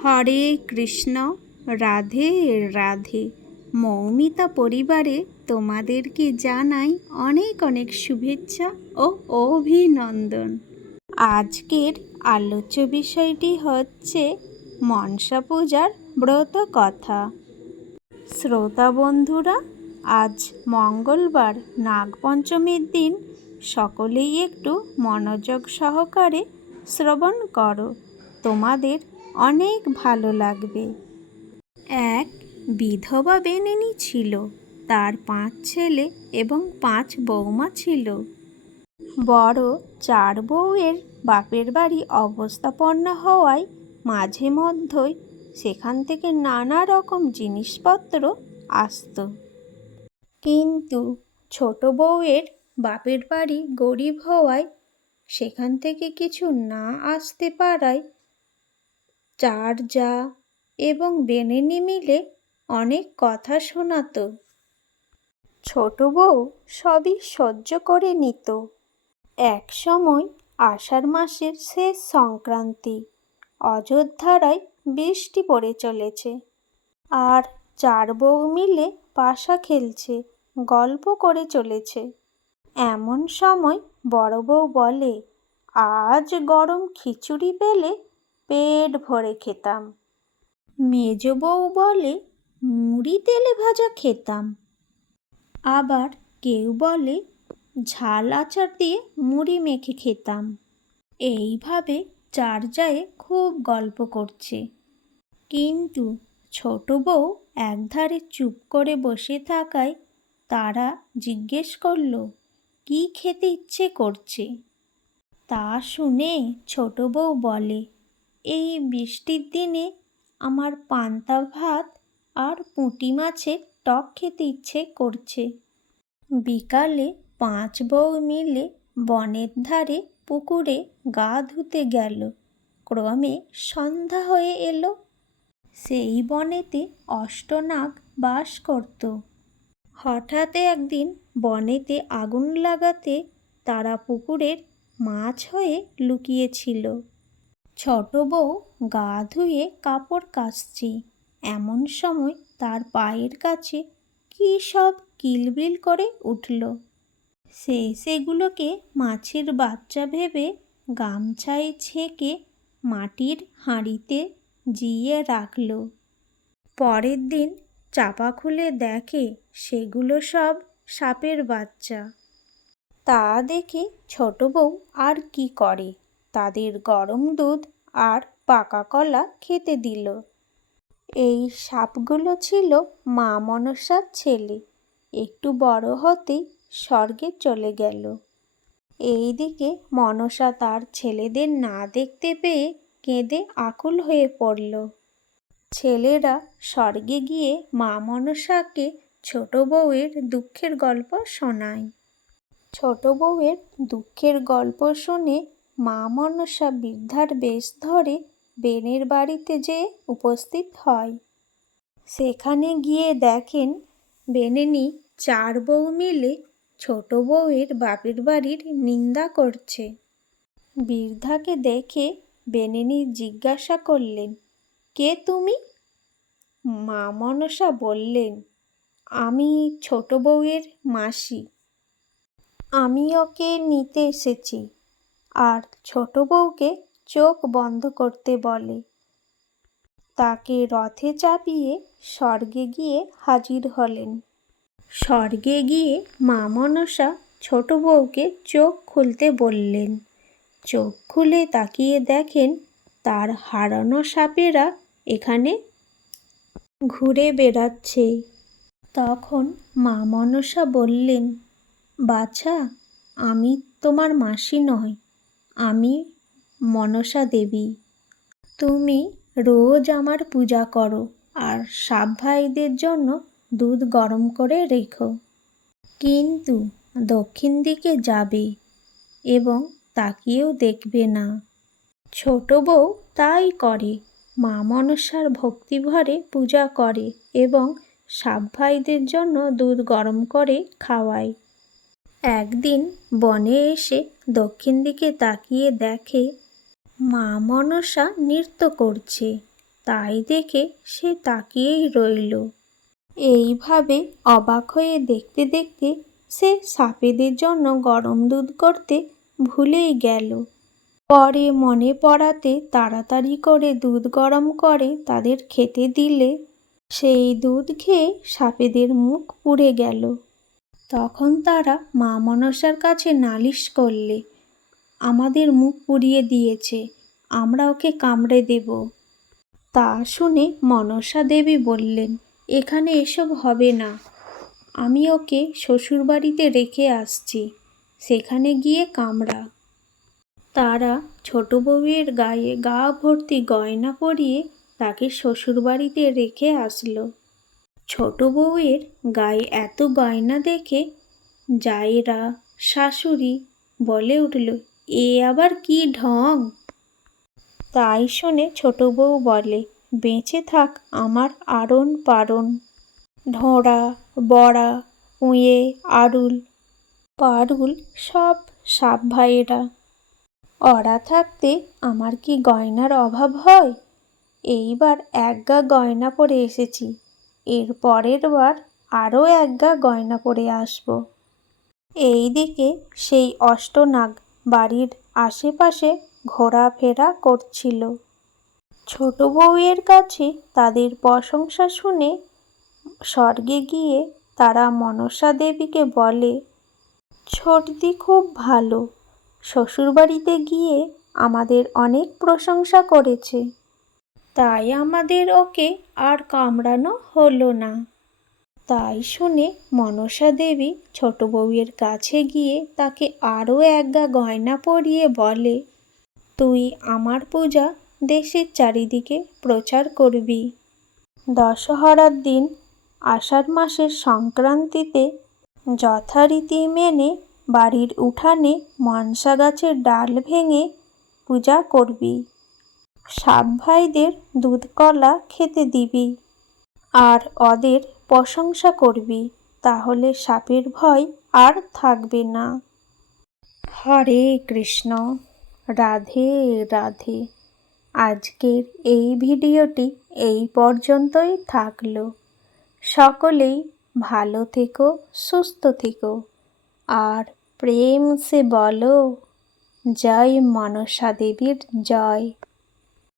হরে কৃষ্ণ, রাধে রাধে। মৌমিতা পরিবারে তোমাদেরকে জানাই অনেক অনেক শুভেচ্ছা ও অভিনন্দন। আজকের আলোচ্য বিষয়টি হচ্ছে মনসা পূজার ব্রত কথা। শ্রোতা বন্ধুরা, আজ মঙ্গলবার, নাগপঞ্চমীর দিন, সকলেই একটু মনোযোগ সহকারে শ্রবণ করো। তোমাদের অনেক ভালো লাগবে। এক বিধবা বেনিনী ছিল। তার পাঁচ ছেলে এবং পাঁচ বৌমা ছিল। বড় চার বউয়ের বাপের বাড়ি অবস্থাপন্ন হওয়ায় মাঝে মধ্যেই সেখান থেকে নানা রকম জিনিসপত্র আসতো। কিন্তু ছোট বউয়ের বাপের বাড়ি গরিব হওয়ায় সেখান থেকে কিছু না আসতে পারায় চার যা এবং বেনেনি মিলে অনেক কথা শোনাতো। ছোট বউ সবই সহ্য করে নিত। এক সময় আষাঢ় মাসের শেষ সংক্রান্তি, অযোধ্যারায় বৃষ্টি পড়ে চলেছে। আর চার বউ মিলে পাশা খেলছে, গল্প করে চলেছে। এমন সময় বড় বউ বলে, আজ গরম খিচুড়ি পেলে পেট ভরে খেতাম। মেজ বউ বলে, মুড়ি তেলে ভাজা খেতাম। আবার কেউ বলে, ঝাল আচার দিয়ে মুড়ি মেখে খেতাম। এইভাবে চার জায়ে খুব গল্প করছে। কিন্তু ছোট বউ একধারে চুপ করে বসে থাকায় তারা জিজ্ঞেস করল, কি খেতে ইচ্ছে করছে? তা শুনে ছোট বউ বলে এই বৃষ্টির দিনে আমার পান্তা ভাত আর পুঁটি মাছের টক খেতে ইচ্ছে করছে। বিকালে পাঁচ বউ মিলে বনের ধারে পুকুরে গা ধুতে গেল। ক্রমে সন্ধ্যা হয়ে এলো। সেই বনেতে অষ্টনাগ বাস করত। হঠাৎ একদিন বনেতে আগুন লাগাতে তারা পুকুরের মাছ হয়ে লুকিয়েছিল। ছোট বউ গা ধুয়ে কাপড় কাচছে। এমন সময় তার পায়ের কাছে কী সব কিলবিল করে উঠল। সে সেগুলোকে মাছের বাচ্চা ভেবে গামছায় ছেঁকে মাটির হাঁড়িতে জিয়ে রাখল। পরের দিন চাপা খুলে দেখে সেগুলো সব সাপের বাচ্চা। তা দেখে ছোট বউ আর কি করে? তাদের গরম দুধ আর পাকা কলা খেতে দিল। এই সাপগুলো ছিল মা মনসার ছেলে। একটু বড় হতেই স্বর্গে চলে গেল। এইদিকে মনসা তার ছেলেদের না দেখতে পেয়ে কেঁদে আকুল হয়ে পড়ল। ছেলেরা স্বর্গে গিয়ে মা মনসাকে ছোট বউয়ের দুঃখের গল্প শোনায়। ছোট বউয়ের দুঃখের গল্প শুনে মা মনসা বৃদ্ধার বেশ ধরে বেনের বাড়িতে যেয়ে উপস্থিত হয়। সেখানে গিয়ে দেখেন বেনেনি চার বউ মিলে ছোট বউয়ের বাপের বাড়ির নিন্দা করছে। বৃদ্ধাকে দেখে বেনেনি জিজ্ঞাসা করলেন, কে তুমি? মা মনসা বললেন, আমি ছোট বউয়ের মাসি। আমি ওকে নিতে এসেছি। আর ছোট বউকে চোখ বন্ধ করতে বলে। তাকে রথে চাপিয়ে স্বর্গে গিয়ে হাজির হলেন। স্বর্গে গিয়ে মা মনসা ছোট বউকে চোখ খুলতে বললেন। চোখ খুলে তাকিয়ে দেখেন তার হারানো সাপেরা এখানে ঘুরে বেড়াচ্ছে। তখন মা মনসা বললেন, বাছা, আমি তোমার মাসি নয় আমি মনসা দেবী। তুমি রোজ আমার পূজা করো আর সাপ ভাইদের জন্য দুধ গরম করে রেখো। কিন্তু দক্ষিণ দিকে যাবে এবং তাকিয়েও দেখবে না। ছোট বউ তাই করে, মা মনসার ভক্তিভরে পূজা করে এবং সাপ ভাইদের জন্য দুধ গরম করে খাওয়ায়। একদিন বনে এসে দক্ষিণ দিকে তাকিয়ে দেখে, মা মনসা নৃত্য করছে। তাই দেখে সে তাকিয়েই রইল। এইভাবে অবাক হয়ে দেখতে দেখতে সে সাপেদের জন্য গরম দুধ করতে ভুলেই গেল। পরে মনে পড়াতে তাড়াতাড়ি করে দুধ গরম করে তাদের খেতে দিলে। সেই দুধ খেয়ে সাপেদের মুখ পুড়ে গেল। তখন তারা মা মনসার কাছে নালিশ করলে, আমাদের মুখ পুড়িয়ে দিয়েছে, আমরা ওকে কামড়ে দেব। তা শুনে মনসা দেবী বললেন, এখানে এসব হবে না। আমি ওকে শ্বশুরবাড়িতে রেখে আসছি, সেখানে গিয়ে কামড়া। তারা ছোট বউয়ের গায়ে গা ভর্তি গয়না পরিয়ে তাকে শ্বশুরবাড়িতে রেখে আসলো। ছোট বউয়ের গায়ে এত গয়না দেখে জায়েরা শাশুড়ি বলে উঠল, এ আবার কি ঢং? তাই শুনে ছোট বউ বলে, বেঁচে থাক আমার আড়ন পারণ। ঢোঁড়া বড়া, উঁয়ে আড়ুল পারুল সব সাপ ভাইয়েরা। ওরা থাকতে আমার কি গয়নার অভাব হয়? এইবার একগা গয়না পরে এসেছি। এর পরের বার আরও একগা গয়না পরে আসব। এই দিকে সেই অষ্টনাগ বাড়ির আশেপাশে ঘোরাফেরা করছিল। ছোট বউয়ের কাছে তাদের প্রশংসা শুনে স্বর্গে গিয়ে তারা মনসা দেবীকে বলে, ছোটদি খুব ভালো। শ্বশুরবাড়িতে গিয়ে আমাদের অনেক প্রশংসা করেছে। তাই আমাদের ওকে আর কামড়ানো হলো না। তাই শুনে মনসা দেবী ছোট বউয়ের কাছে গিয়ে তাকে আরও একগা গয়না পরিয়ে বলে, তুই আমার পূজা দেশের চারিদিকে প্রচার করবি। দশহরার দিন আষাঢ় মাসের সংক্রান্তিতে যথারীতি মেনে বাড়ির উঠানে মনসা গাছের ডাল ভেঙে পূজা করবি। সাপ ভাইদের দুধ কলা খেতে দিবি আর ওদের প্রশংসা করবি, তাহলে সাপের ভয় আর থাকবে না। হরে কৃষ্ণ। রাধে রাধে। আজকের এই ভিডিওটি এই পর্যন্তই থাকল। সকলেই ভালো থেকো, সুস্থ থেকো। আর প্রেম সে বলো, জয় মনসা দেবীর জয়।